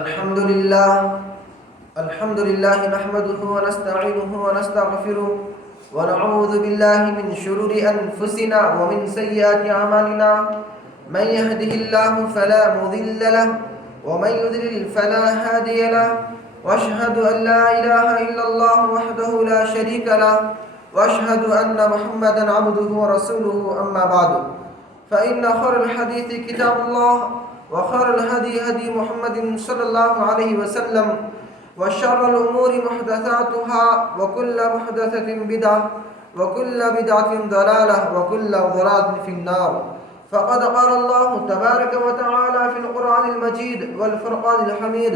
الحمد لله نحمده ونستعينه ونستغفره ونعوذ بالله من شرور أنفسنا ومن سيئات أعمالنا. من يهده الله فلا مضل له ومن يضلل فلا هادي له، وأشهد أن لا إله إلا الله وحده لا شريك له، وأشهد أن محمدا عبده ورسوله. أما بعد، فإن خير الحديث كتاب الله، وخير الهدي هدي محمد صلى الله عليه وسلم، وشر الأمور محدثاتها، وكل محدثة بدعة، وكل بدعة ضلالة، وكل ضلالة في النار. فقد قال الله تبارك وتعالى في القرآن المجيد والفرقان الحميد: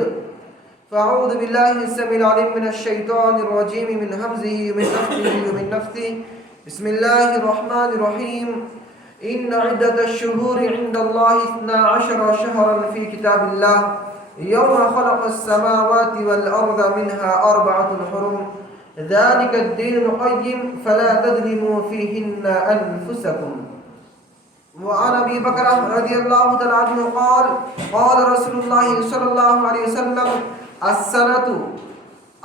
فأعوذ بالله السميع العليم من الشيطان الرجيم من همزه ومن نفخه ومن نفثه. بسم الله الرحمن الرحيم. إن عدة الشهور عند الله 12 شهرا في كتاب الله يوم خلق السماوات والأرض منها 4 حرم، ذلك الدين القيم فلا تظلموا فيهن أنفسكم. وعن أبي بكر رضي الله تعالى عنه قال: قال رسول الله صلى الله عليه وسلم: السنة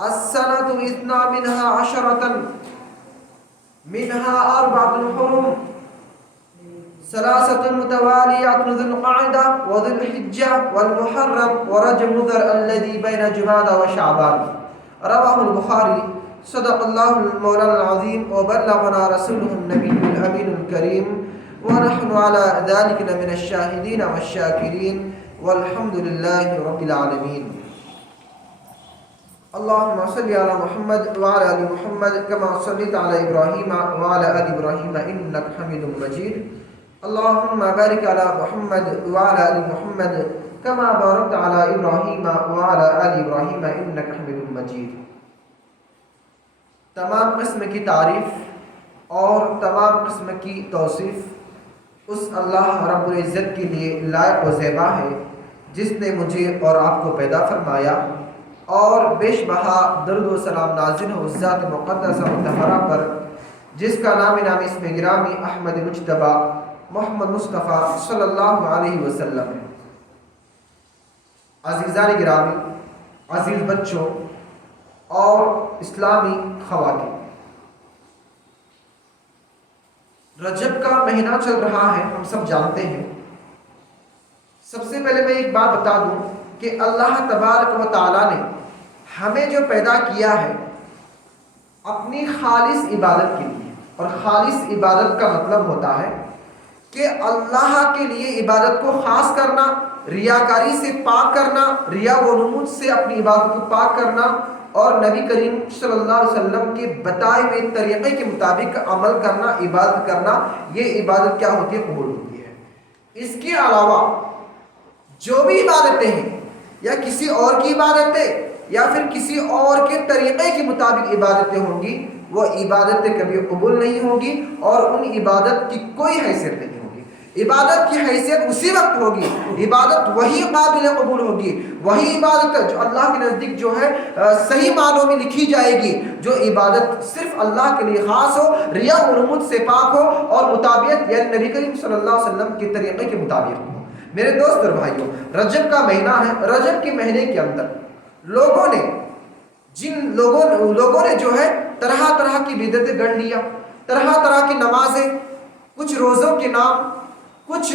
12 منها 4 حرم، 3 متواليات: ذو القعدة وذو الحجة والمحرم ورجب مضر الذي بين جمادى وشعبان. رواه البخاري. صدق الله المولانا العظيم وبلغنا رسوله النبي الأمين الكريم، ونحن على ذلك من الشاهدين والشاكرين، والحمد لله رب العالمين. اللهم صل على محمد وعلى آل محمد كما صليت على إبراهيم وعلى آل إبراهيم إنك حميد مجيد. اللهم بارك على محمد وعلى آل محمد كما باركت على إبراهيم وعلى آل إبراهيم إنك حميد مجيد. تمام قسم کی تعریف اور تمام قسم کی توصیف اس اللہ رب العزت کے لیے لائق و زیبا ہے جس نے مجھے اور آپ کو پیدا فرمایا، اور بیش بہا درود و سلام نازل ہو اس ذات مقدس و مطہرہ پر جس کا نام اسم گرامی احمد مجتبی محمد مصطفیٰ صلی اللہ علیہ وسلم ہے. عزیزان گرامی، عزیز بچوں اور اسلامی خواتین، رجب کا مہینہ چل رہا ہے، ہم سب جانتے ہیں. سب سے پہلے میں ایک بات بتا دوں کہ اللہ تبارک و تعالیٰ نے ہمیں جو پیدا کیا ہے اپنی خالص عبادت کے لیے، اور خالص عبادت کا مطلب ہوتا ہے کہ اللہ کے لیے عبادت کو خاص کرنا، ریاکاری سے پاک کرنا، ریا و نمود سے اپنی عبادت کو پاک کرنا، اور نبی کریم صلی اللہ علیہ وسلم کے بتائے ہوئے طریقے کے مطابق عمل کرنا، عبادت کرنا. یہ عبادت کیا ہوتی ہے؟ قبول ہوتی ہے. اس کے علاوہ جو بھی عبادتیں ہیں، یا کسی اور کی عبادتیں یا پھر کسی اور کے طریقے کے مطابق عبادتیں ہوں گی، وہ عبادتیں کبھی قبول نہیں ہوں گی، اور ان عبادت کی کوئی حیثیت نہیں ہوگی. عبادت کی حیثیت اسی وقت ہوگی، عبادت وہی قابل قبول ہوگی، وہی عبادت جو اللہ کے نزدیک جو ہے صحیح معنوں میں لکھی جائے گی، جو عبادت صرف اللہ کے لیے خاص ہو، ریا و نمود سے پاک ہو، اور مطابقت یعنی نبی کریم صلی اللہ علیہ وسلم کے طریقے کے مطابق ہو. میرے دوست اور بھائیوں، رجب کا مہینہ ہے. رجب کے مہینے کے اندر لوگوں نے جو ہے طرح طرح کی بدعتیں گڑھ لیا، طرح طرح کی نمازیں، کچھ روزوں کے نام، کچھ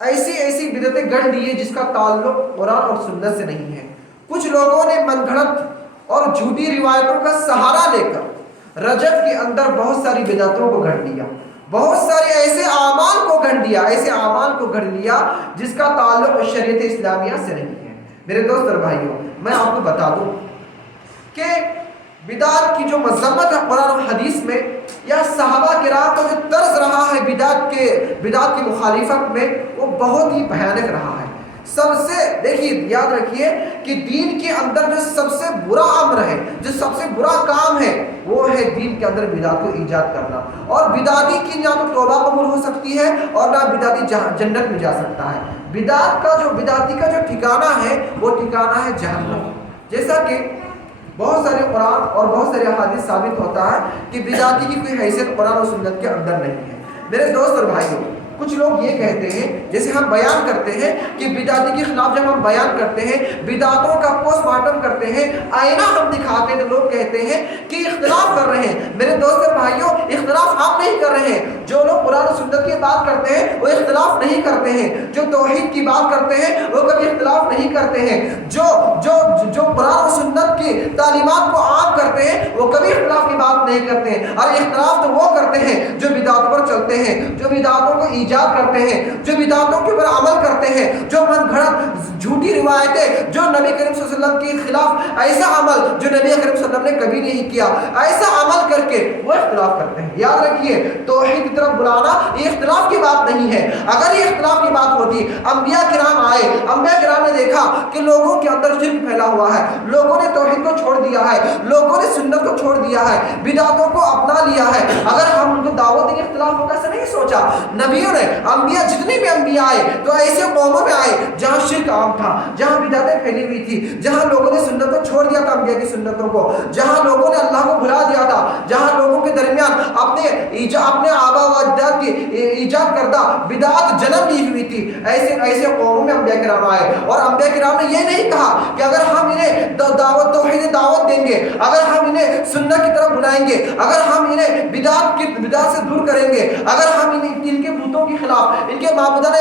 ایسی بدعتیں گڑھ لیے جس کا تعلق قرآن اور سنت سے نہیں ہے. کچھ لوگوں نے من گھڑت اور جھوٹی روایتوں کا سہارا لے کر رجب کے اندر بہت ساری بدعتوں کو گھڑ لیا، بہت سارے ایسے اعمال کو گھڑ لیا جس کا تعلق شریعت اسلامیہ سے نہیں ہے. میرے دوست اور بھائیوں، میں آپ کو بتا دوں کہ بدعت کی جو مذمت ہے قرآن و حدیث میں، یا صحابہ کرام کا جو طرز رہا ہے بدعت کی مخالفت میں، وہ بہت ہی بھیانک رہا ہے. سب سے دیکھیے، یاد رکھیے کہ دین کے اندر جو سب سے برا امر ہے، جو سب سے برا کام ہے، وہ ہے دین کے اندر بدعت کو ایجاد کرنا. اور بدعتی کی نہ تو توبہ قبول ہو سکتی ہے، اور نہ بدعتی جنت میں جا سکتا ہے. بدعتی کا جو ٹھکانہ ہے وہ ٹھکانہ ہے جہنم. جیسا کہ بہت سارے قرآن اور بہت سارے احادیث ثابت ہوتا ہے کہ بدعتی کی کوئی حیثیت قرآن و سنت کے اندر نہیں ہے. میرے دوست اور بھائیوں، کچھ لوگ یہ کہتے ہیں، جیسے ہم بیان کرتے ہیں کہ بدعت کے خلاف جب ہم بیان کرتے ہیں، بدعتوں کا پوسٹ مارٹم کرتے ہیں، آئینہ ہم دکھاتے ہیں، تو لوگ کہتے ہیں کہ اختلاف کر رہے ہیں۔ میرے دوست بھائیوں، اختلاف ہم نہیں کر رہے ہیں۔ جو لوگ قرآن و سنت کی بات کرتے ہیں وہ اختلاف نہیں کرتے ہیں، جو توحید کی بات کرتے ہیں وہ کبھی اختلاف نہیں کرتے ہیں، جو جو جو قرآن و سنت کی تعلیمات کو عام کرتے ہیں وہ کبھی اختلاف کی بات نہیں کرتے ہیں۔ اور اختلاف تو وہ کرتے ہیں جو بدعتوں پر چلتے ہیں، جو بدعتوں کو ایجاد کرتے ہیں، جو بدعتوں کے اوپر عمل کرتے ہیں، جو من گھڑت جھوٹی روایتیں، جو نبی کریم صلی اللہ علیہ وسلم کے خلاف ایسا عمل جو نبی کریم صلی اللہ علیہ وسلم نے کبھی نہیں کیا، ایسا عمل کر کے وہ اختلاف کرتے ہیں۔ یاد رکھیے، توحید کی طرف بلانا یہ اختلاف کی بات نہیں ہے۔ اگر یہ اختلاف کی بات ہوتی، انبیاء کرام آئے، انبیاء کرام نے دیکھا کہ لوگوں کے اندر شرک پھیلا ہوا ہے، لوگوں نے توحید کو چھوڑ دیا ہے، لوگوں نے سنت کو چھوڑ دیا ہے، بدعتوں کو اپنا لیا ہے، اگر ہم ان کو دعوت دیں گے اختلاف ہوگا، ایسا نہیں سوچا۔ نبیوں نے، انبیاء جتنے بھی انبیاء آئے تو ایسے قوموں میں آئے جہاں شرک عام تھا، جہاں بدعتیں پھیلی ہوئی تھی، جہاں لوگوں نے سنت کو چھوڑ دیا تھا، انبیاء کی سنتوں کو، جہاں لوگوں نے اللہ کو بھلا دیا تھا، جہاں لوگوں کے درمیان اپنے آبا و اجداد کی ایجاد کردہ بدعت جنم لی ہوئی تھی، ایسے قوموں میں انبیاء کرام آئے۔ اور انبیاء کرام نے یہ نہیں کہا کہ اگر ہم انہیں توحید دعوت دیں گے، اگر ہم انہیں سنت کی طرف بلائیں گے، اگر ہم انہیں بدعت سے دور کریں گے، اگر ہم ان کے بتوں کے خلاف، ان کے معبودان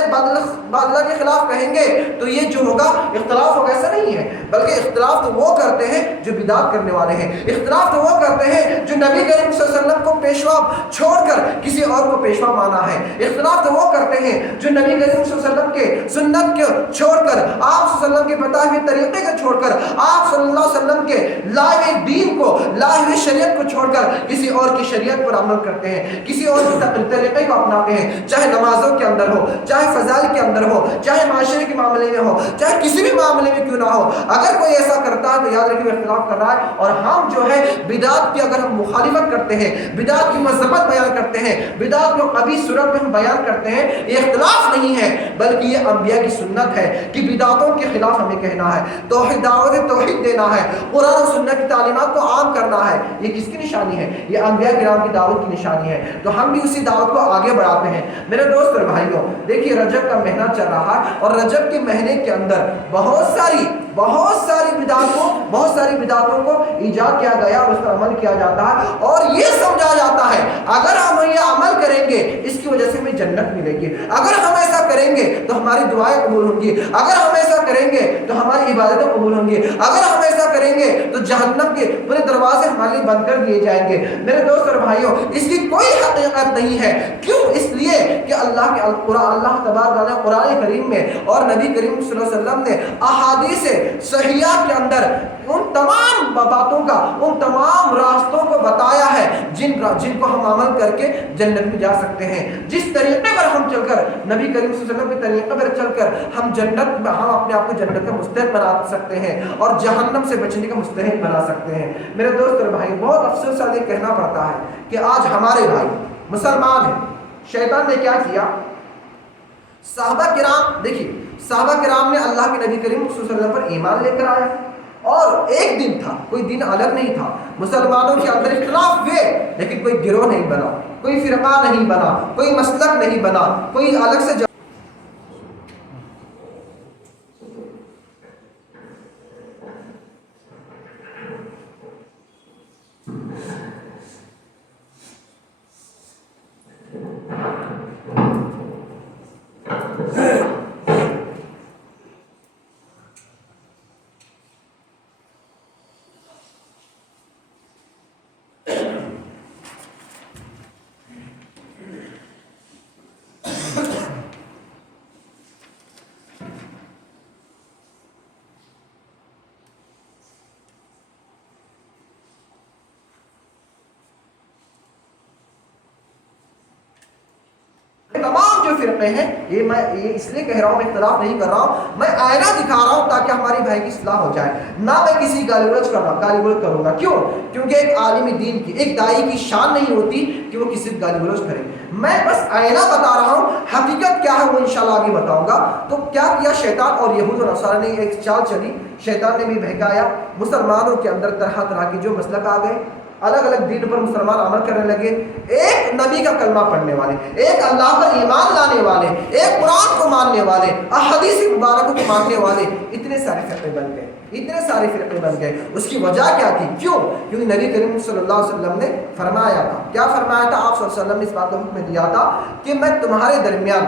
باطلہ کے خلاف کہیں گے تو یہ جو ہوگا اختلاف ہوگا، ایسا نہیں ہے۔ بلکہ اختلاف تو وہ کرتے ہیں جو بدعت کرنے والے ہیں، اختلاف تو وہ کرتے ہیں جو نبی کریم صلی اللہ علیہ وسلم کو پیشوا چھوڑ کر کسی اور کو پیشوا مانا ہے، اختلاف تو وہ کرتے ہیں جو نبی کریم صلی اللہ علیہ وسلم کے سنت کو چھوڑ کر، آپ صلی اللہ علیہ وسلم کے بتائے ہوئے طریقے کو چھوڑ کر، آپ صلی اللہ علیہ وسلم کے لائے ہوئے دین کو، لائے ہوئے شریعت کو چھوڑ کر کسی اور کی شریعت پر عمل کرتے ہیں، کسی اور کے طریقے کو اپناتے ہیں، چاہے نمازوں کے اندر ہو، چاہے فضائل کے اندر ہو، چاہے معاشرے کے معاملے میں ہو، چاہے کسی بھی معاملے میں کیوں نہ ہو۔ اگر کوئی ایسا کرتا ہے تو یاد رکھیے اختلاف کر رہا ہے۔ اور ہم جو ہے بدعت کی اگر ہم مخالفت کرتے ہیں، بدعت کی مذمت بیان کرتے ہیں، بدعت کو قبیح صورت میں ہم بیان کرتے ہیں، یہ اختلاف نہیں ہے بلکہ یہ انبیاء کی سنت ہے کہ بدعتوں کے خلاف ہمیں کہنا ہے، توحید دعوت توحید دینا ہے، قرآن و سنت کی تعلیمات کو عام کرنا ہے۔ یہ کس کی نشانی ہے؟ یہ انبیاء کرام کی دعوت کی نشانی ہے۔ تو ہم بھی اسی دعوت کو آگے بڑھاتے ہیں۔ میرے دوست اور بھائیوں، دیکھیے رجب کا مہینہ چل رہا ہے اور رجب کے مہینے کے اندر بہت ساری بدعتوں کو ایجاد کیا گیا اور اس پر عمل کیا جاتا ہے، اور یہ سمجھا جاتا ہے اگر ہم یہ عمل کریں گے اس کی وجہ سے ہمیں جنت ملے گی، اگر ہم ایسا کریں گے تو ہماری دعائیں قبول ہوں گی، اگر ہم ایسا کریں گے تو ہماری عبادتیں قبول ہوں گی، اگر ہم ایسا کریں گے تو جہنم کے پورے دروازے ہمارے لیے بند کر دیے جائیں گے۔ میرے دوست اور بھائیوں، اس کی کوئی حقیقت نہیں ہے۔ کیوں؟ اس لیے کہ اللہ تبارک نے قرآن کریم میں اور نبی کریم صلی اللہ علیہ وسلم نے احادیث صحیحہ کے اندر ان تمام باتوں کا، ان تمام راستوں کو بتایا ہے جن کو ہم عمل کر کے جنت میں جا سکتے ہیں۔ جس طریقے پر ہم چل کر، نبی کریم صلی اللہ علیہ وسلم کے طریقے پر چل کر ہم اپنے آپ کو جنت کا مستحق بنا سکتے ہیں اور جہنم سے بچنے کا مستحق بنا سکتے ہیں۔ میرے دوست اور بھائی، بہت افسوس سے یہ کہنا پڑتا ہے کہ آج ہمارے بھائی مسلمان ہیں، شیطان نے کیا کیا؟ صحابہ کرام، دیکھیے صحابہ کرام نے اللہ کے نبی کریم صلی اللہ علیہ وسلم پر ایمان لے کر آیا، اور ایک دن تھا، کوئی دن الگ نہیں تھا، مسلمانوں کے اندر اختلاف ہوئے لیکن کوئی گروہ نہیں بنا، کوئی فرقہ نہیں بنا، کوئی مسلک نہیں بنا، کوئی الگ سے تمام جو فرقے ہیں، یہ میں اس لیے کہہ رہا ہوں، میں اختلاف نہیں کر رہا ہوں، میں آئینہ دکھا رہا ہوں تاکہ ہماری بھائی کی اصلاح ہو جائے، نہ میں کسی گالی گلوچ کروں گا۔ کیوں؟ کیونکہ ایک عالم دین کی، ایک داعی کی شان نہیں ہوتی کہ وہ کسی سے گالی گلوچ کرے۔ میں بس آئینہ بتا رہا ہوں، حقیقت کیا ہے وہ انشاءاللہ آگے بتاؤں گا۔ تو کیا کیا شیطان اور یہود و نصارہ نے؟ ایک چال چلی، شیطان نے بھی بہکایا، مسلمانوں کے اندر طرح طرح کے جو مسلک آ گئے، الگ الگ دین پر مسلمان عمل کرنے لگے، ایک نبی کا کلمہ پڑھنے والے، ایک اللہ پر ایمان لانے والے، ایک قرآن کو ماننے والے، احادیث مبارکوں کو ماننے والے، اتنے سارے فرقے بن گئے، اتنے سارے فرقے بن گئے۔ اس کی وجہ کیا تھی؟ کیوں؟ کیونکہ نبی کریم صلی اللہ علیہ وسلم نے فرمایا تھا، کیا فرمایا تھا؟ آپ صلی اللہ علیہ وسلم نے اس بات کا حکم دیا تھا کہ میں تمہارے درمیان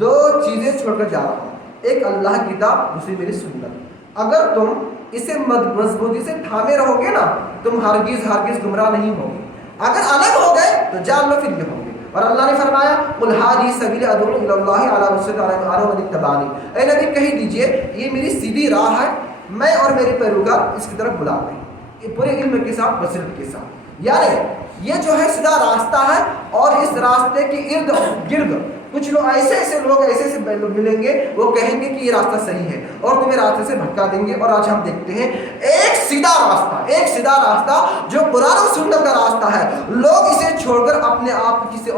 دو چیزیں چھوڑ کر جا رہا ہوں، ایک اللہ کی کتاب، دوسری میری سنت۔ اگر تم اسے مضبوطی سے تھامے رہو گے نا، تم ہرگز گمراہ نہیں ہوگے۔ اگر الگ ہو گئے تو جان لو پھر یہ ہوں گے۔ اور اللہ نے فرمایا قل ھذہ سبیلی ادعو الی اللہ علی بصیرۃ انا ومن اتبعنی، اے نبی کہہ دیجئے یہ میری سیدھی راہ ہے، میں اور میرے پیروکار اس کی طرف بلاتے ہیں، یہ پورے علم کے ساتھ، بصیرت کے ساتھ۔ یعنی یہ جو ہے سیدھا راستہ ہے، اور اس راستے کے ارد گرد کچھ لوگ ایسے لوگ ملیں گے، وہ کہیں گے کہ یہ راستہ صحیح ہے اور تمہیں راستے سے بھٹکا دیں گے۔ اور آج ہم دیکھتے ہیں ایک سیدھا راستہ جو قرآن و سنت کا راستہ ہے، لوگ اسے چھوڑ کر اپنے آپ کسی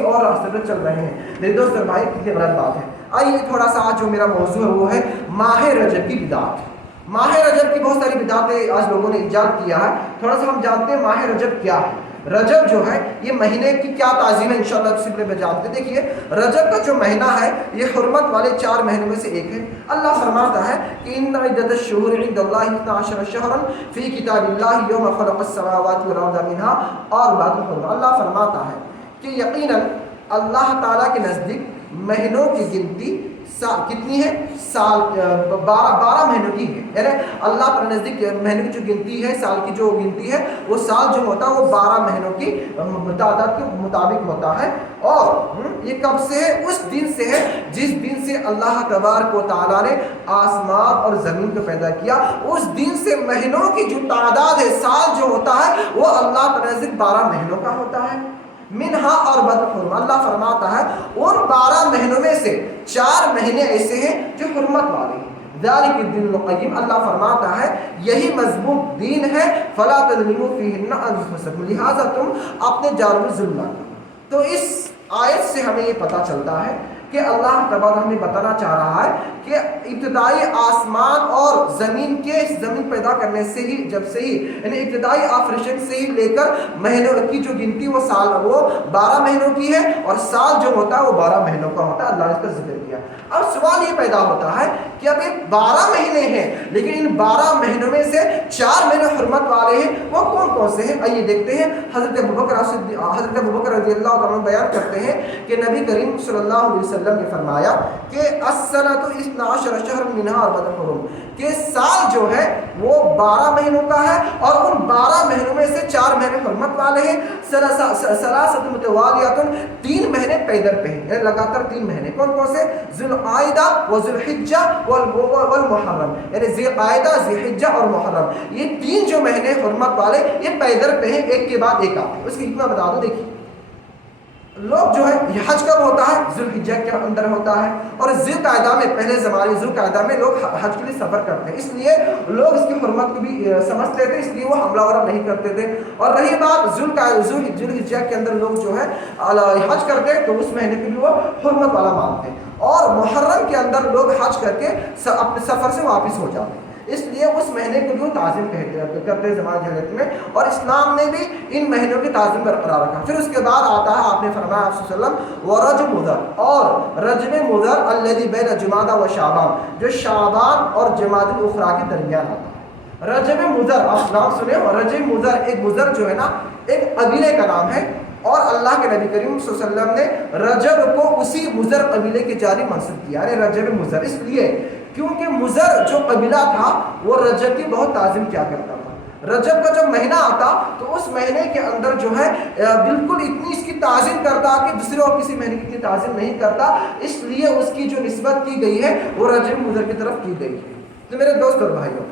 اور راستے پر چل رہے ہیں۔ میرے دوست اور بھائی، کتنی غلط بات ہے۔ آئیے تھوڑا سا آج جو میرا موضوع ہے وہ ہے ماہ رجب کی بدعات۔ ماہ رجب کی بہت ساری بدعتیں آج لوگوں نے ایجاد کیا ہے۔ تھوڑا سا ہم جانتے ہیں ماہ رجب کیا ہے۔ رجب جو ہے یہ مہینے کی کیا تعظیم ہے، انشاءاللہ اس سے میں جانتے ہیں۔ دیکھیے رجب کا جو مہینہ ہے یہ حرمت والے 4 مہینوں میں سے ایک ہے۔ اللہ فرماتا ہے کہ ان عدۃ الشہور عند اللہ 12 شہرا فی کتاب اللہ یوم خلق السماوات والارض منها اربعۃ حرم۔ اللہ فرماتا ہے کہ یقیناً اللہ تعالیٰ کے نزدیک مہینوں کی گنتی کتنی ہے؟ 12 مہینوں کی ہے۔ یعنی اللہ تعالیٰ نزدیک مہینوں کی جو گنتی ہے، سال کی جو گنتی ہے، وہ سال جو ہوتا ہے وہ 12 مہینوں کی تعداد کے مطابق ہوتا ہے۔ اور یہ کب سے ہے؟ اس دن سے ہے جس دن سے اللہ تبارک و تعالیٰ نے آسمان اور زمین کو پیدا کیا۔ اس دن سے مہینوں کی جو تعداد ہے، سال جو ہوتا ہے، وہ اللہ تعالیٰ نزدیک 12 مہینوں کا ہوتا ہے۔ منہا اور حرم، اللہ فرماتا ہے ان 12 مہینوں میں سے 4 مہینے ایسے ہیں جو حرمت والے ہیں۔ ذالک الدین القیم، اللہ فرماتا ہے یہی مضبوط دین ہے، فلا تظلموا فیہن انفسکم، لہٰذا تم اپنے جانوں میں ظلم نہ کرو۔ تو اس آیت سے ہمیں یہ پتہ چلتا ہے کہ اللہ تبارک ہمیں بتانا چاہ رہا ہے کہ ابتدائی آسمان اور زمین پیدا کرنے سے ہی، جب سے ہی یعنی ابتدائی آفریشن سے ہی لے کر مہینوں کی جو گنتی وہ 12 مہینوں کی ہے، اور سال جو ہوتا ہے وہ 12 مہینوں کا ہوتا ہے۔ اللہ نے اس کا ذکر کیا۔ اب سوال یہ پیدا ہوتا ہے کہ اب یہ 12 مہینے ہیں، لیکن ان 12 مہینوں میں سے 4 مہینے حرمت والے ہیں، وہ کون سے ہیں؟ آئیے دیکھتے ہیں۔ حضرت ابوبکر رضی اللہ عنہ بیان کرتے ہیں کہ نبی کریم صلی اللہ علیہ وسلم نے فرمایا کہ السنۃ 12 شہر منها 4 حرم، کہ سال جو ہے وہ 12 مہینوں کا ہے، اور ان 12 مہینوں میں سے 4 مہینے حرمت والے ہیں۔ ثلاثۃ متوالیات، 3 مہینے پیدر پہ ہیں، یعنی لگاتار 3 مہینے۔ کون سے؟ ذوالقعدہ و ذوالحجہ والمحرم، یعنی ذوالقعدہ، ذوالحجہ اور محرم، یہ 3 جو مہینے حرمت والے یہ پیدر پہ ہیں، ایک کے بعد ایک آتے ہیں۔ اس کی حکمت بتا دو۔ دیکھیے لوگ جو ہے یہ حج کب ہوتا ہے؟ ذوالحجہ کے اندر ہوتا ہے، اور ذوالقعدہ میں، پہلے زمانے ذوالقعدہ میں لوگ حج کے لیے سفر کرتے ہیں، اس لیے لوگ اس کی حرمت کو بھی سمجھتے تھے، اس لیے وہ حملہ آور نہیں کرتے تھے۔ اور رہی بات ذوالحجہ کے اندر لوگ جو ہے حج کرتے ہیں تو اس مہینے کے لیے وہ حرمت والا مانتے ہیں، اور محرم کے اندر لوگ حج کر کے اپنے سفر سے واپس ہو جاتے ہیں، اس لیے اس مہینے کو جو تعظیم کرتے ہیں زمانہ جاہلیت میں، اور اسلام نے بھی ان مہینوں کی تعظیم برقرار رکھا۔ پھر اس کے بعد آتا ہے، آپ نے فرمایا آپ صلی اللہ علیہ وسلم ورجب مضر، اور رجب مضر الذی بین جمادی و شعبان، جو شعبان اور جمادی الاخری کے درمیان آتا ہے۔ رجب مضر، آپ نام سنے ہو، رجب مضر، ایک مضر جو ہے نا ایک قبیلے کا نام ہے، اور اللہ کے نبی کریم صلی اللہ علیہ وسلم نے رجب کو اسی مضر قبیلے کے جاری منصوب کیا، یعنی رجب مضر، اس لیے کیونکہ مضر جو قبیلہ تھا وہ رجب کی بہت تعظیم کیا کرتا تھا۔ رجب کا جب مہینہ آتا تو اس مہینے کے اندر جو ہے بالکل اتنی اس کی تعظیم کرتا کہ دوسرے اور کسی مہینے کی اتنی تعظیم نہیں کرتا، اس لیے اس کی جو نسبت کی گئی ہے وہ رجب مضر کی طرف کی گئی ہے۔ تو میرے دوست اور بھائیوں،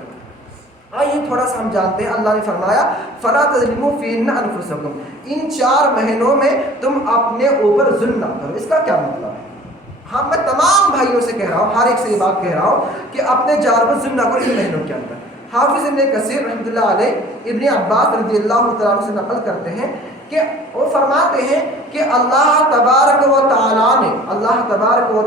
آئیے تھوڑا سا ہم جانتے ہیں، اللہ نے فرمایا فَلَا تَظْلِمُوا فِيهِنَّ أَنفُسَكُمْ، ان 4 مہینوں میں تم اپنے اوپر ظلم نہ کرو۔ اس کا کیا مطلب ہے؟ ہاں میں تمام بھائیوں سے کہہ رہا ہوں، ہر ایک سے یہ بات کہہ رہا ہوں کہ اپنے جان پر ظلم نہ کرو ان مہینوں کے اندر۔ حافظ ابن کثیر رحمۃ اللہ علیہ ابن عباس رضی اللہ تعالیٰ عنہ سے نقل کرتے ہیں کہ وہ فرماتے ہیں کہ اللہ تبارک و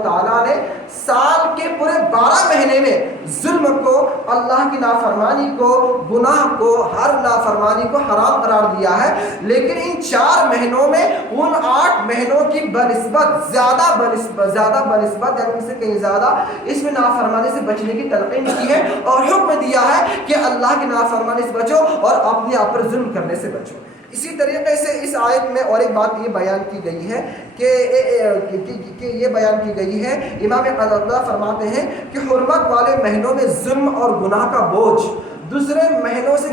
تعالیٰ نے سال کے پورے 12 مہینے میں ظلم کو، اللہ کی نافرمانی کو، گناہ کو، ہر نافرمانی کو حرام قرار دیا ہے، لیکن ان 4 مہینوں میں ان 8 مہینوں کی بنسبت زیادہ بنسبت یعنی ان سے کہیں زیادہ اس میں نافرمانی سے بچنے کی تلقین کی ہے اور حکم دیا ہے کہ اللہ کی نافرمانی سے بچو اور اپنے آپ پر ظلم کرنے سے بچو۔ اسی طریقے سے اس آیت میں اور ایک بات یہ بیان کی گئی ہے کہ یہ بیان کی گئی ہے، امام قتادہ فرماتے ہیں کہ حرمت والے مہینوں میں ظلم اور گناہ کا بوجھ دوسرے مہینوں سے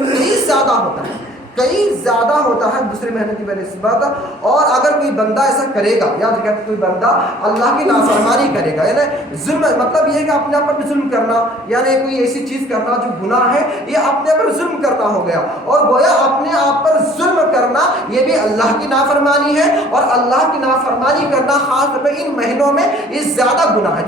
کئی زیادہ ہوتا ہے دوسرے مہینے کی بنسبت، اور اگر کوئی بندہ ایسا کرے گا، یاد رکھیں کہ کوئی بندہ اللہ کی نافرمانی کرے گا، یعنی ظلم مطلب یہ ہے کہ اپنے آپ پر ظلم کرنا، یعنی کوئی ایسی چیز کرنا جو گناہ ہے، یہ اپنے پر ظلم کرنا ہو گیا، اور گویا اپنے آپ پر ظلم کرنا یہ بھی اللہ کی نافرمانی ہے، اور اللہ کی نافرمانی کرنا خاص طور پہ ان مہینوں میں یہ زیادہ گناہ ہے۔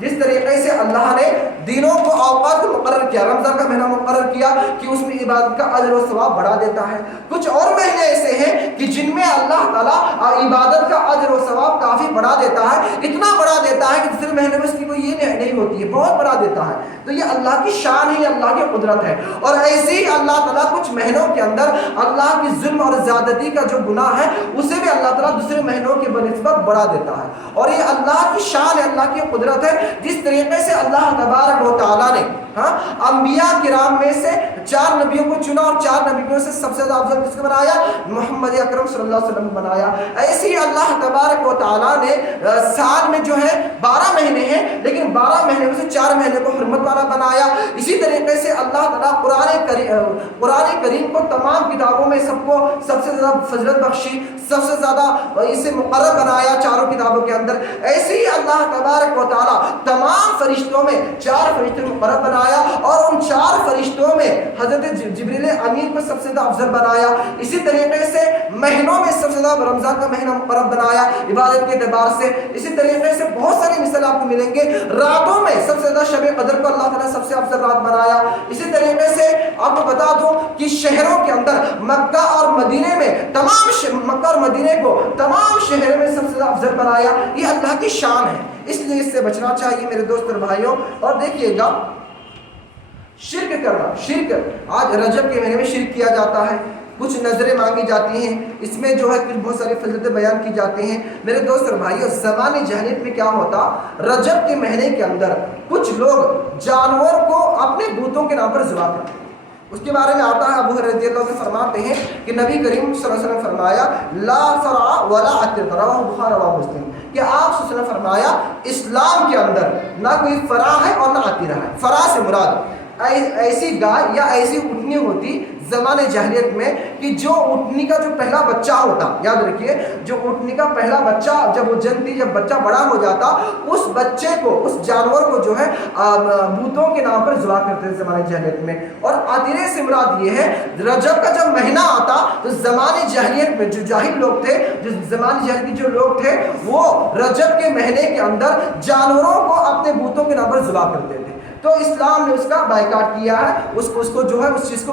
جس طریقے سے اللہ نے دنوں کو اوقات مقرر کیا، رمضان کا مہینہ مقرر کیا کہ اس میں عبادت کا اجر و ثواب بڑھا دیتا ہے، کچھ اور مہینے ایسے ہیں کہ جن میں اللہ تعالیٰ عبادت کا اجر و ثواب کافی بڑھا دیتا ہے، اتنا بڑھا دیتا ہے کہ دوسرے مہینے میں اس کی کوئی یہ نہیں ہوتی ہے، بہت بڑھا دیتا ہے۔ تو یہ اللہ کی شان ہے، یہ اللہ کی قدرت ہے، اور ایسے ہی اللہ تعالیٰ کچھ مہینوں کے اندر اللہ کی ظلم اور زیادتی کا جو گناہ ہے اسے بھی اللہ تعالیٰ دوسرے مہینوں کی بنسبت بڑھا دیتا ہے، اور یہ اللہ کی شان ہے، اللہ کی قدرت ہے۔ جس طریقے سے اللہ تبارک و تعالیٰ نے انبیاء کرام میں سے 4 نبیوں کو چنا، اور 4 نبیوں سے سب سے زیادہ افضل کس کو بنایا؟ محمد اکرم صلی اللہ علیہ وسلم بنایا۔ ایسے ہی اللہ تبارک و تعالیٰ نے سال میں جو ہے 12 مہینے ہیں، لیکن 12 مہینے میں سے 4 مہینے کو حرمت والا بنایا۔ اسی طریقے سے اللہ تعالیٰ قرآن کریم کو تمام کتابوں میں سب سے زیادہ فضیلت بخشی، سب سے زیادہ اسے مقرر بنایا 4 کتابوں کے اندر۔ ایسے ہی اللہ تبارک و تعالیٰ تمام فرشتوں میں 4 فرشتے مقرر بنایا، اور ان 4 فرشتوں میں حضرت جبریل امین کو سب سے زیادہ افضل بنایا۔ اسی طریقے سے مہینوں میں سب سے زیادہ رمضان کا مہینہ مقرر بنایا عبادت کے اعتبار سے۔ اسی طریقے سے بہت ساری مثال آپ کو ملیں گے، راتوں میں سب سے زیادہ شب قدر کو اللہ تعالیٰ نے سب سے افضل رات بنایا۔ اسی طریقے سے آپ کو بتا دوں کہ شہروں کے اندر مکہ اور مدینے میں مکہ اور مدینے کو تمام شہروں میں سب سے زیادہ افضل بنایا۔ یہ اللہ کی شان ہے، اس لیے اس سے بچنا چاہیے میرے دوست اور بھائیوں۔ اور دیکھیے گا شرک کرنا، شرک آج رجب کے مہینے میں شرک کیا جاتا ہے، کچھ نظریں مانگی جاتی ہیں، اس میں جو ہے کچھ بہت ساری فضیلتیں بیان کی جاتی ہیں۔ میرے دوست اور بھائیوں، زمانے جاہلیت میں کیا ہوتا، رجب کے مہینے کے اندر کچھ لوگ جانور کو اپنے بتوں کے نام پر ذبح کرتے ہیں۔ اس کے بارے میں آتا ہے، ابو ہریرہ رضی اللہ عنہ فرماتے ہیں کہ نبی کریم صلی اللہ علیہ وسلم فرمایا لا فرع ولا عتیق، رواہ بخاری و مسلم، کہ آپ صلی اللہ علیہ وسلم فرمایا اسلام کے اندر نہ کوئی فرع ہے اور نہ عتیرہ ہے۔ فرع سے مراد ایسی گائے یا ایسی اٹھنی ہوتی زمانے جاہلیت میں کہ جو اٹھنی کا جو پہلا بچہ ہوتا، یاد رکھیے جو اٹھنی کا پہلا بچہ جب وہ جنتی، جب بچہ بڑا ہو جاتا، اس بچے کو، اس جانور کو جو ہے بتوں کے نام پر ذبح کرتے تھے زمانے جاہلیت میں۔ اور عتیرے سے مراد یہ ہے رجب کا جب مہینہ آتا تو زمانے جاہلیت میں جو جاہل لوگ تھے، جو زمانے جاہلیت کے جو لوگ تھے، وہ رجب کے مہینے کے اندر جانوروں کو اپنے بتوں کے نام پر ذبح کرتے تھے۔ تو اسلام نے اس کا بائیکاٹ کیا ہے، اس کو جو ہے اس چیز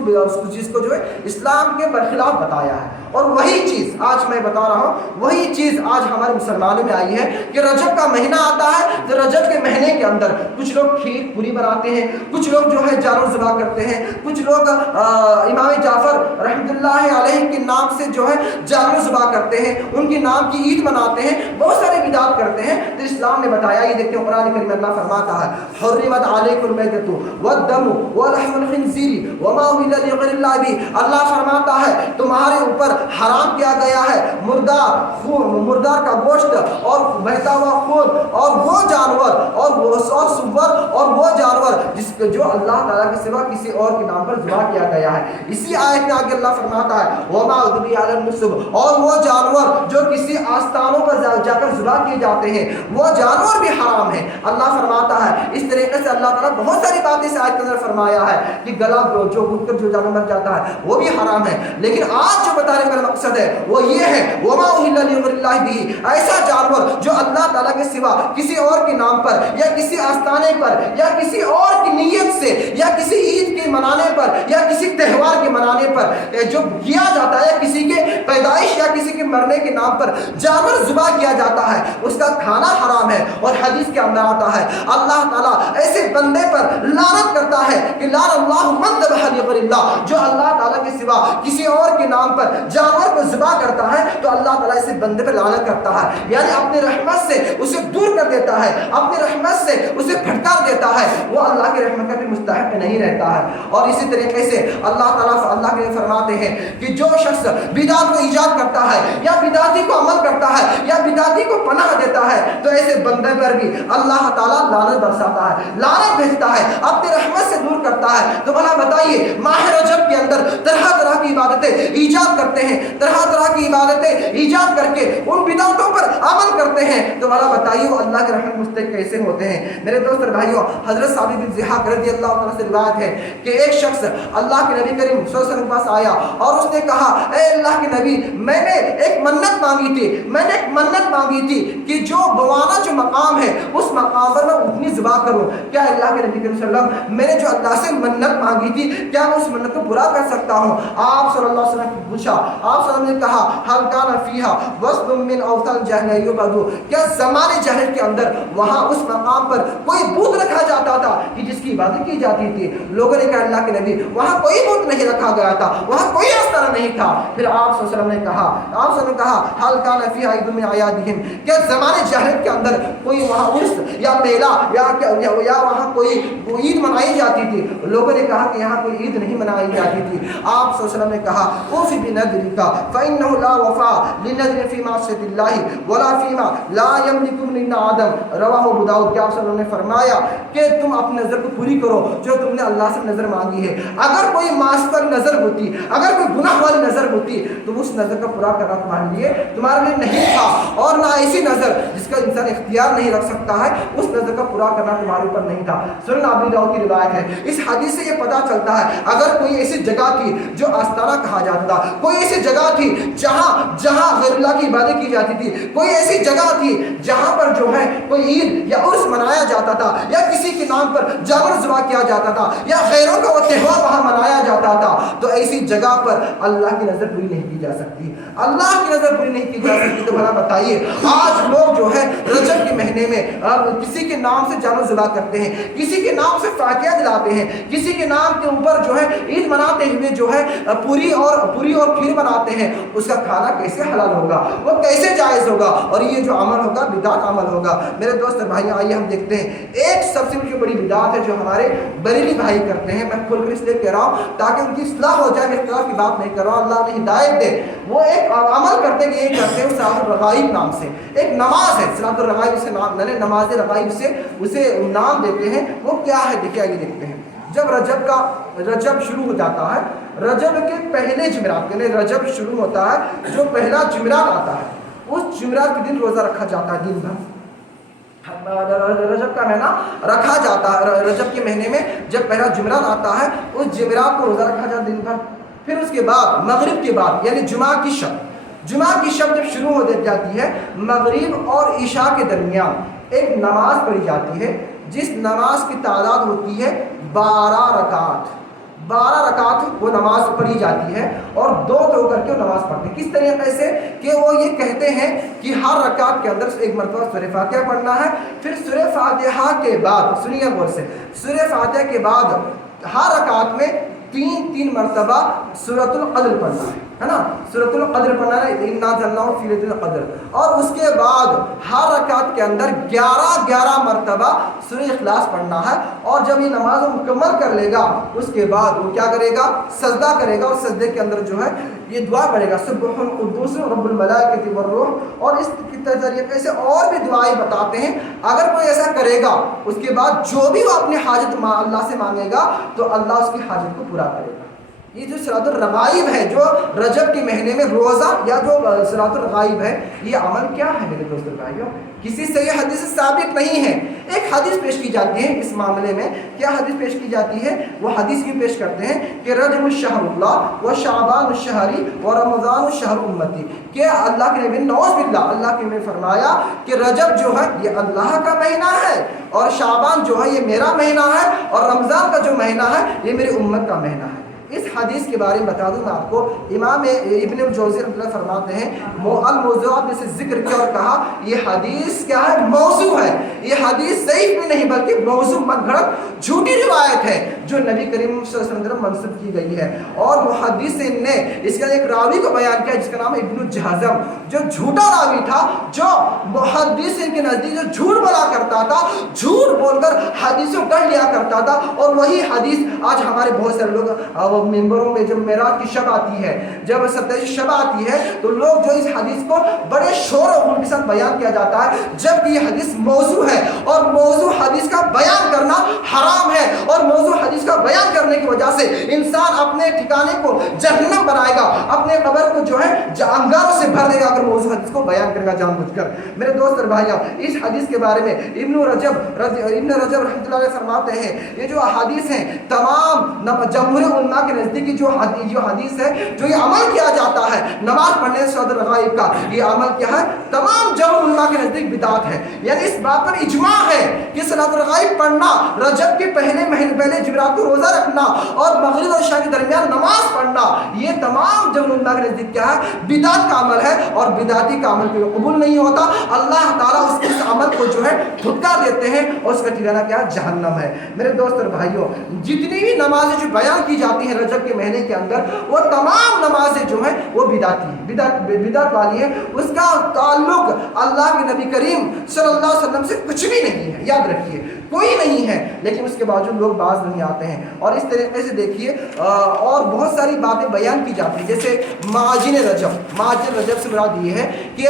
کو جو ہے اسلام کے برخلاف بتایا ہے۔ اور وہی چیز آج میں بتا رہا ہوں، وہی چیز آج ہمارے مسلمانوں میں آئی ہے کہ رجب کا مہینہ آتا ہے تو رجب کے مہینے کے اندر کچھ لوگ کھیر پوری بناتے ہیں، کچھ لوگ جو ہے جانور ذبح کرتے ہیں، کچھ لوگ امام جعفر رحمۃ اللہ علیہ کے نام سے جو ہے جانور ذبح کرتے ہیں، ان کے نام کی عید مناتے ہیں، بہت سارے بدعات کرتے ہیں۔ تو اسلام نے بتایا، یہ دیکھتے ہیں قرآن کریم میں اللہ فرماتا ہے حرمت علیکم المیتۃ والدم ولحم الخنزیر وما اہل لغیر اللہ بھی، اللہ فرماتا ہے تمہارے اوپر حرام کیا گیا ہے مردار کا گوشت اور بہتا ہوا خون اور وہ جانور اور سور اور وہ جانور جو اللہ تعالیٰ کے سوا کسی اور کے نام پر ذبح کیا گیا ہے۔ اسی آیت میں آگے اللہ فرماتا ہے وما ذبح علی النصب، اور وہ جانور جو کسی آستانوں پر جا کر ذبح کیے جاتے ہیں وہ جانور بھی حرام ہے، اللہ فرماتا ہے۔ اس طریقے سے اللہ تعالیٰ بہت ساری باتیں اس آیت کے اندر فرمایا ہے کہ گلا جو گھٹ کر جو جانور مر جاتا ہے وہ بھی حرام ہے۔ لیکن آج جو بتانے کا مقصد ہے وہ یہ ہے وما اہل لغیر اللہ بھی، ایسا جانور جو اللہ تعالیٰ کے سوا کسی اور کے نام پر یا کسی آستانے پر یا کسی اور کی نیت سے یا کسی عید کے منانے پر یا کسی تہوار کے منانے پر جو کیا جاتا ہے، کسی کے پیدائش یا کسی کے مرنے کے نام پر جانور ذبح کیا جاتا ہے، اس کا کھانا حرام ہے۔ اور حدیث کے اندر آتا ہے اللہ تعالیٰ ایسے بندے پر لعنت کرتا ہے کہ لعن اللہ من ذبح لغیر اللہ، جو اللہ تعالیٰ کے سوا کسی اور کے نام پر جانور کو ذبح کرتا ہے تو اللہ تعالیٰ ایسے بندے پر لعنت کرتا ہے، یعنی اپنے رحمت سے اسے دور کر دیتا ہے، اپنی رحمت سے اسے بھٹکا دیتا ہے، وہ اللہ کی رحمت کا بھی مستحق نہیں رہتا ہے۔ اور اسی طریقے سے اللہ کے فرماتے ہیں کہ جو شخص بدعت کو ایجاد کرتا ہے یا بدعتی کو عمل کرتا ہے یا بدعتی کو پناہ دیتا ہے تو ایسے بندے پر بھی اللہ تعالیٰ لعنت برساتا ہے، لعنت بھیجتا ہے، اپنی رحمت سے دور کرتا ہے۔ تو بھلا بتائیے ماہ رجب کے اندر طرح طرح کی عبادتیں ایجاد کرتے ہیں، طرح طرح کی عبادتیں ایجاد کر کے ان بدعتوں پر عمل کرتے ہیں، تو بھلا بتائیے وہ اللہ کے رحمت مستحق کیسے ہوتے ہیں؟ میرے دوست اور بھائیوں، حضرت ثابت بن ضحاک رضی اللہ عنہ سے روایت ہے کہ ایک شخص اللہ کے نبی کریم صلی اللہ علیہ وسلم کے پاس آیا اور اس نے کہا اے اللہ کے نبی، میں نے ایک منت مانگی تھی کہ جو بوانا جو مقام ہے اس مقام پر میں اونٹنی ذبح کروں، کیا اللہ کے نبی کریم صلی اللہ علیہ وسلم میں نے جو اللہ سے منت مانگی تھی کیا میں اس منت کو پورا کر سکتا ہوں؟ آپ صلی اللہ علیہ وسلم نے پوچھا، آپ صلی اللہ علیہ وسلم نے کہا حل کان فیہا وصف من اوثان الجاہلیہ یعبد، کیا زمانے جاہلیت کے اندر وہاں اس مقام پر کوئی بت رکھا جاتا تھا کہ جس کی عبادت کی جاتی تھی؟ لوگوں نے کہا اللہ کے نبی وہاں کوئی بت نہیں رکھا گیا تھا، وہاں کوئی آستانہ نہیں تھا۔ پھر آپ صلی اللہ علیہ وسلم نے کہا حل کان فیہا عید من اعیادہم، کیا زمانے جاہلیت کے اندر کوئی وہاں عرس یا میلہ یا وہاں کوئی عید منائی جاتی تھی؟ لوگوں نے کہا کہ یہاں کوئی عید نہیں منائی جاتی تھی۔ آپ صلی اللہ علیہ وسلم نے کہا اوفی بنذرک فإنہ لا وفاء للنذر فی معصیۃ اللہ ولا فیما لا یملک من آدم، رواہ ابو داؤد۔ کہ آپ صلی اللہ علیہ وسلم نے فرمایا کہ تم اپنے نظر کو پوری کرو جو تم نے اللہ سے نظر مانگی ہے، اگر کوئی معصیت والی نظر ہوتی، اگر کوئی گناہ والی نظر ہوتی تو اس نظر کا پورا کرنا تمہارے لیے نہیں تھا، اور نہ ایسی نظر جس کا انسان اختیار نہیں رکھ سکتا ہے اس نظر کا پورا کرنا تمہارے اوپر نہیں تھا۔ سنن ابی داؤد کی روایت ہے۔ اس حدیث سے یہ پتہ چلتا ہے اگر کوئی ایسی جگہ تھی جو آستانہ کہا جاتا تھا، کوئی ایسی جگہ تھی جہاں غیر اللہ کی عبادت کی جاتی تھی، کوئی ایسی جگہ تھی جہاں پر جو ہے کوئی عید یا عرس منایا جاتا تھا یا کسی کے نام پر جانور ذبح کیا جاتا تھا یا غیروں کا وہ تہوار وہاں منایا جاتا تھا، تو ایسی جگہ پر اللہ کی نظر پوری نہیں کی جا سکتی، اللہ کی نظر پوری نہیں کی جا سکتی۔ تو بھلا بتائیے آج لوگ جو ہے رجب کے مہینے میں کسی کے نام سے جانور ذبح کرتے ہیں، کسی کے نام سے فاتحہ دلاتے ہیں، کسی کے نام کے اوپر جو ہے عید مناتے ہوئے جو ہے پوری اور کھیر بناتے ہیں، اس کا کھانا کیسے حلال ہوگا، وہ کیسے جائز ہوگا؟ اور یہ جو عمل ہوگا بدعت عمل ہوگا۔ میرے دوست اور بھائی آئیے ہم دیکھتے ہیں ایک سب سے بڑی بدعت ہے جو ہمارے بریلی بھائی کرتے ہیں، میں کھل کر اس لیے کہہ رہا ہوں تاکہ ان کی اصلاح ہو جائے، میں اختلاف کی بات نہیں کر رہا ہوں، اللہ نے ہدایت دے۔ وہ ایک عمل کرتے کہ یہ کرتے ہیں صلاۃ الرغائب نام سے ایک نماز ہے، صلاۃ الرغائب سے نماز رغائب سے اسے نام دیتے ہیں۔ وہ کیا ہے دیکھیں، آگے دیکھتے ہیں۔ جب رجب شروع ہو جاتا ہے، رجب کے پہلے جمعرات یعنی رجب شروع ہوتا ہے جو پہلا جمعرات آتا ہے اس جمعرات کے دن روزہ رکھا جاتا ہے، دن بھر رجب کا مہینہ رکھا جاتا ہے۔ رجب کے مہینے میں جب پہلا جمعرات آتا ہے اس جمعرات کو روزہ رکھا جاتا ہے دن بھر۔ پھر اس کے بعد مغرب کے بعد یعنی جمعہ کی شب جب شروع ہو جاتی ہے، مغرب اور عشاء کے درمیان ایک نماز پڑھی جاتی ہے جس نماز کی تعداد ہوتی ہے 12 رکعت۔ 12 رکعت وہ نماز پڑھی جاتی ہے اور دو کر کے وہ نماز پڑھتے ہیں۔ کس طریقے سے کہ وہ یہ کہتے ہیں کہ ہر رکعت کے اندر ایک مرتبہ سورہ فاتحہ پڑھنا ہے، پھر سورہ فاتحہ کے بعد سنیے غور سے، سورہ فاتحہ کے بعد ہر رکعت میں تین مرتبہ سورۃ القدر پڑھنا ہے نا، سورۃ القدر پڑھنا ہے، انا انزلناہ فی لیلۃ القدر، اور اس کے بعد ہر رکعت کے اندر 11 مرتبہ سورہ اخلاص پڑھنا ہے۔ اور جب یہ نماز مکمل کر لے گا اس کے بعد وہ کیا کرے گا؟ سجدہ کرے گا، اور سجدے کے اندر جو ہے یہ دعا پڑھے گا سبح القدوس رب الملائکۃ والروح، اور اس طریقے سے اور بھی دعائیں بتاتے ہیں۔ اگر کوئی ایسا کرے گا اس کے بعد جو بھی وہ اپنی حاجت اللہ سے مانگے گا تو اللہ اس کی حاجت کو پورا کرے گا۔ یہ جو صلاۃ الرغائب ہے جو رجب کے مہینے میں روزہ یا جو صلاۃ الرغائب ہے، یہ عمل کیا ہے میرے دوستو بھائیو؟ کسی سے یہ حدیث ثابت نہیں ہے۔ ایک حدیث پیش کی جاتی ہے اس معاملے میں، کیا حدیث پیش کی جاتی ہے؟ وہ حدیث یہ پیش کرتے ہیں کہ رجب الشہر اللہ و شعبان الشہری و رمضان الشہر امتی، کہ اللہ کے نبی نعوذ باللہ اللہ کے نبی نے فرمایا کہ رجب جو ہے یہ اللہ کا مہینہ ہے، اور شعبان جو ہے یہ میرا مہینہ ہے، اور رمضان کا جو مہینہ ہے یہ میری امت کا مہینہ ہے۔ اس حدیث کے بارے میں بتا دوں میں آپ کو، امام ابن الجوزی رحمۃ اللہ فرماتے ہیں الموضوعات میں سے ذکر کیا اور کہا یہ حدیث کیا ہے؟ موضوع ہے، یہ حدیث ضعیف بھی نہیں بلکہ موضوع من گھڑت جھوٹی روایت ہے جو نبی کریم صلی اللہ علیہ وسلم منسوب کی گئی ہے۔ اور محدثین نے اس کا ایک راوی کو بیان کیا جس کا نام ہے ابن الجہزم، جو جھوٹا راوی تھا، جو محدثین کے نزدیک جو جھوٹ بولا کرتا تھا، جھوٹ بول کر حدیثوں کر لیا کرتا تھا، اور وہی حدیث آج ہمارے بہت سارے لوگ ممبروں میں جب معراج کی شب آتی ہے، جب ستائش شب آتی ہے تو لوگ جو اس حدیث کو بڑے شور و غل کے ساتھ بیان کیا جاتا ہے، جبکہ یہ حدیث موضوع ہے، اور موضوع حدیث کا بیان کرنا حرام ہے، اور موضوع حدیث کا بیان کرنے کی وجہ سے انسان اپنے ٹھکانے کو جہنم بنائے گا، اپنے قبر کو جو ہے انگاروں سے بھر دے گا اگر موضوع حدیث کو بیان کرے گا جان بوجھ کر۔ میرے دوست اور بھائیوں، اس حدیث کے بارے میں ابن رجب رحمۃ اللہ علیہ فرماتے ہیں یہ جو احادیث ہیں تمام جمہور علماء کے نزدیک جو حدیث ہے جو یہ عمل کیا جاتا ہے نماز پڑھنے سے صلاۃ الغائب کا، یہ عمل کیا ہے؟ تمام جمہور علماء کے نزدیک بدعت ہے۔ یعنی اس بات پر اجماع ہے کہ صلاۃ الغائب پڑھنا، رجب کے پہلے مہینے پہلے جمعرات کو روزہ رکھنا اور مغرب اور عشاء کے درمیان نماز پڑھنا، یہ تمام جمہور علماء کے نزدیک کیا ہے؟ بدعت کا عمل ہے، اور بدعتی کا عمل کوئی قبول نہیں ہوتا۔ اللہ تعالیٰ اس عمل کو جو ہے دھتکار دیتے ہیں اور اس کا ٹھکانہ کیا ہے؟ جہنم ہے۔ میرے دوست اور بھائیوں، جتنی بھی نمازیں جو بیان کی جاتی ہیں رجب کے مہینے کے اندر، وہ تمام نمازیں جو ہیں وہ بدعت والی ہے، اس کا تعلق اللہ کے نبی کریم صلی اللہ علیہ وسلم سے کچھ بھی نہیں ہے، یاد رکھیے کوئی نہیں ہے، لیکن اس کے باوجود لوگ باز نہیں آتے ہیں۔ اور اس طریقے سے دیکھیے اور بہت ساری باتیں بیان کی جاتی ہیں، جیسے معاجن رجب سے مراد یہ ہے کہ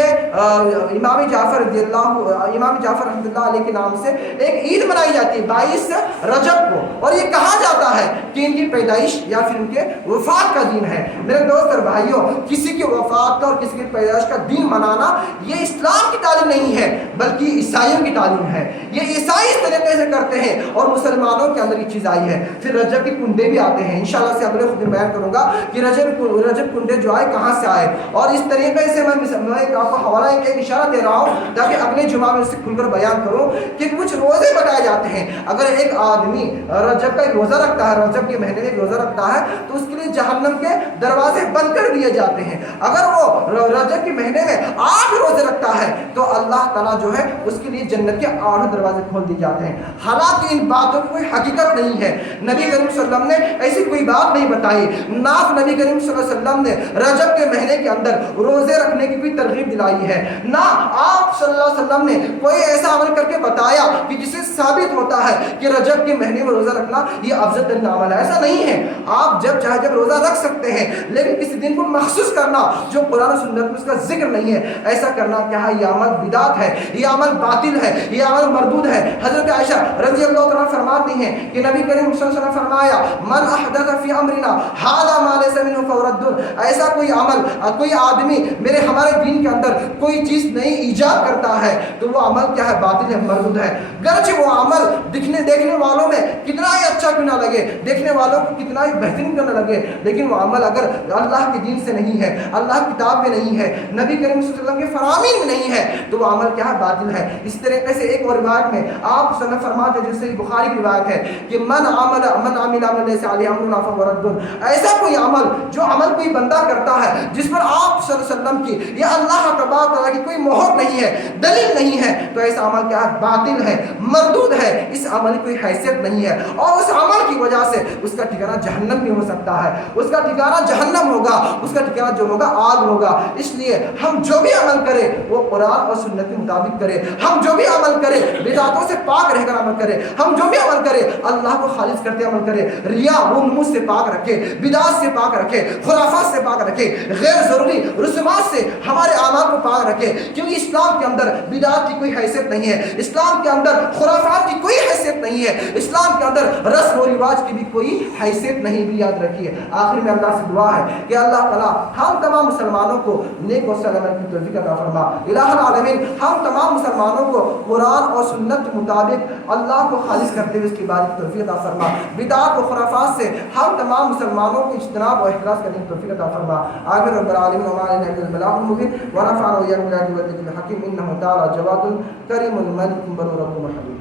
امام جعفر رحمۃ اللہ علیہ کے نام سے ایک عید منائی جاتی ہے 22 رجب کو، اور یہ کہا جاتا ہے کہ ان کی پیدائش یا پھر ان کے وفات کا دن ہے۔ میرے دوست اور بھائیوں، کسی کی وفات کا اور کسی کی پیدائش کا دن منانا یہ اسلام کی تعلیم نہیں ہے بلکہ عیسائیوں کی تعلیم ہے۔ یہ عیسائی اس طریقے سے کرتے ہیں اور مسلمانوں کے اندر یہ چیز آئی ہے۔ پھر رجب کے کنڈے بھی آتے ہیں، انشاءاللہ سے اگلے خود بیان کروں گا کہ رجب کنڈے جو آئے کہاں سے آئے، اور اس طریقے سے میں آپ کو حوالہ ایک اشارہ دے رہا ہوں تاکہ اگلے جمعہ میں اسے کھل کر بیان کروں کہ کچھ روزے بتائے جاتے ہیں۔ اگر ایک آدمی رجب کا ایک روزہ رکھتا ہے، رجب کے مہینے میں ایک روزہ رکھتا ہے تو اس کے لیے جہنم کے دروازے بند کر دیے جاتے ہیں۔ اگر وہ رجب کے مہینے میں 8 روزے رکھتا ہے تو اللہ تعالیٰ جو ہے اس کے لیے جنت کے 8 دروازے کھول دیے جاتے ہیں۔ حالانکہ ان باتوں کی کوئی حقیقت نہیں ہے، نبی کریم صلی اللہ علیہ وسلم نے ایسی کوئی بات نہیں بتائی، نہ نبی کریم صلی اللہ علیہ وسلم نے رجب کے مہینے کے اندر روزے رکھنے کی کوئی ترغیب دلائی ہے، نہ آپ صلی اللہ علیہ وسلم نے کوئی ایسا عمل کر کے بتایا کہ جسے ثابت ہوتا ہے کہ رجب کے مہینے میں روزہ رکھنا یہ افضل ترین عمل ہے۔ ایسا نہیں ہے، آپ جب چاہے جب روزہ رکھ سکتے ہیں، لیکن کسی دن کو مخصوص کرنا جو قرآن و سنت میں اس کا ذکر نہیں ہے، ایسا کرنا کیا ہے؟ یہ عمل بدعت ہے، یہ عمل باطل ہے، یہ عمل مردود ہے۔ حضرت عائشہ رضی اللہ عنہا فرماتی ہیں کہ نبی کریم صلی اللہ علیہ وسلم فرمایا من احدث فی امرنا ھذا ما لیس منہ فهو رد، ایسا کوئی عمل، کوئی آدمی ہمارے دین کے اندر کوئی چیز نئی ایجاد کرتا ہے تو وہ عمل کیا ہے؟ باطل ہے، مردود ہے۔ گرچہ وہ عمل دیکھنے والوں میں کتنا ہی اچھا کیوں نہ لگے، دیکھنے والوں کو کتنا ہی بہترین کیوں نہ لگے، لیکن وہ عمل اگر اللہ کے دین سے نہیں ہے، اللہ کی کتاب میں نہیں ہے، نبی کریم صلی اللہ علیہ وسلم کے فرامین میں نہیں ہے تو وہ عمل کیا ہے؟ باطل ہے۔ اس طریقے سے ایک اور روایت میں آپ صلی اللہ علیہ وسلم فرماتے ہیں، جس سے بخاری کی روایت ہے کہ من عمل عمل لیس علیہ امرنا فهو رد، ایسا کوئی عمل جو عمل کوئی بندہ کرتا ہے جس پر آپ صلی اللہ علیہ وسلم کی یا اللہ تبارک و تعالیٰ کی کوئی مہر نہیں ہے، دلیل نہیں ہے، تو ایسا عمل کیا ہے؟ باطل ہے، مردود ہے، اس عمل کی کوئی حیثیت نہیں ہے، اور اس عمل کی وجہ سے اس کا ٹھکانہ جہنم بھی ہو سکتا ہے، اس کا ٹھکانہ جہنم ہوگا، اس کا ٹھکانہ جو ہوگا آگ ہوگا۔ اس لیے ہم جو بھی عمل کریں وہ قرآن اور سنت کے مطابق کریں، ہم جو بھی عمل کریں بدعتوں سے پاک رہ کر عمل کریں، ہم جو بھی عمل کریں اللہ کو خالص کرتے عمل کریں، ریا و نمود سے پاک رکھے، بدعات سے پاک رکھے، خرافات سے پاک رکھے، غیر ضروری رسومات سے ہمارے اعمال کو پاک رکھے، کیونکہ اسلام کے اندر بدعات کی کوئی حیثیت نہیں ہے، اسلام کے اندر خرافات کی کوئی حیثیت نہیں ہے، اسلام کے اندر رسم و رواج کی بھی کوئی حیثیت نہیں، بھی یاد رکھیے۔ آخر میں اللہ سے دعا ہے کہ اللہ تعالیٰ ہم تمام مسلمانوں کو نیک و صالح عمل کی توفیق عطا فرما۔ الہ العالمین ہم تمام مسلمانوں کو قرآن اور سنت کے مطابق اللہ کو خالص کرتے ہوئے اس کی باری کی توفیق عطا فرما۔ بدعات و خرافات سے ہم تمام مسلمانوں کو اجتناب و احتراز کرنے کی توفیق عطا فرما۔ آمین رب العالمین وما علینا الا البلاغ المبین ونفعنا وإياكم بالآيات والذكر الحكيم إنه تعالى جواد كريم ملك بر رب حليم۔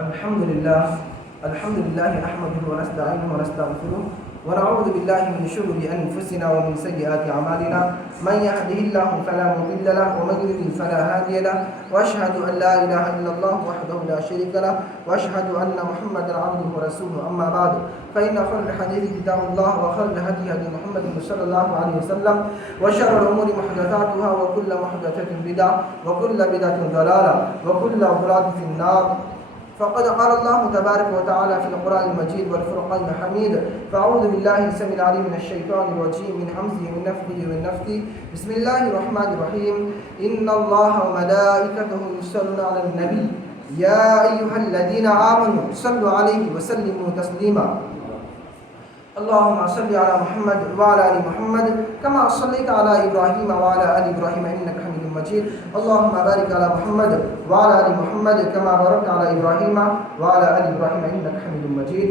الحمد لله نحمده ونستعينه ونستغفره ونعوذ بالله من شرور أنفسنا ومن سيئات أعمالنا من يهده الله فلا مضل له ومن يضلل فلا هادي له وأشهد أن لا إله إلا الله وحده لا شريك له وأشهد أن محمدا عبده ورسوله أما بعد فإن خير الحديث كتاب الله وخير الهدي هدي محمد صلى الله عليه وسلم وشر الأمور محدثاتها وكل محدثة بدعة وكل بدعة ضلالة وكل ضلالة في النار. فقد قال الله تبارك وتعالى في القرآن المجيد والفرقان الحميد فأعوذ بالله السميع العليم من الشيطان الرجيم من همزه من نفخه من نفثه بسم الله الرحمن الرحيم إن الله وملائكته يصلون على النبي يا أيها الذين آمنوا صلوا عليه وسلموا تسليما اللهم صل على محمد وعلى آل محمد كما صليت على إبراهيم وعلى آل إبراهيم إنك حميد مجيد اللهم بارك على محمد وعلى آل محمد كما باركت على إبراهيم وعلى آل إبراهيم إنك حميد مجيد.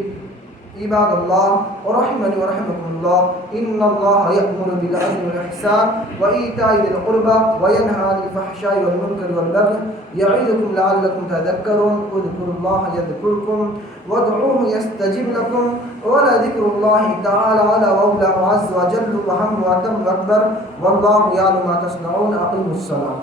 عباد الله ورحمني ورحمكم الله إن الله يأمر بالعدل والإحسان وإيتاء ذي القربى وينهى عن الفحشاء والمنكر والبغي يعظكم لعلكم تذكرون اذكروا الله يذكركم وادعوه يستجب لكم ولذكر الله تعالى على وأولى عز وجل وهم وأتم أكبر والله يعلم ما تصنعون أقيموا الصلاة.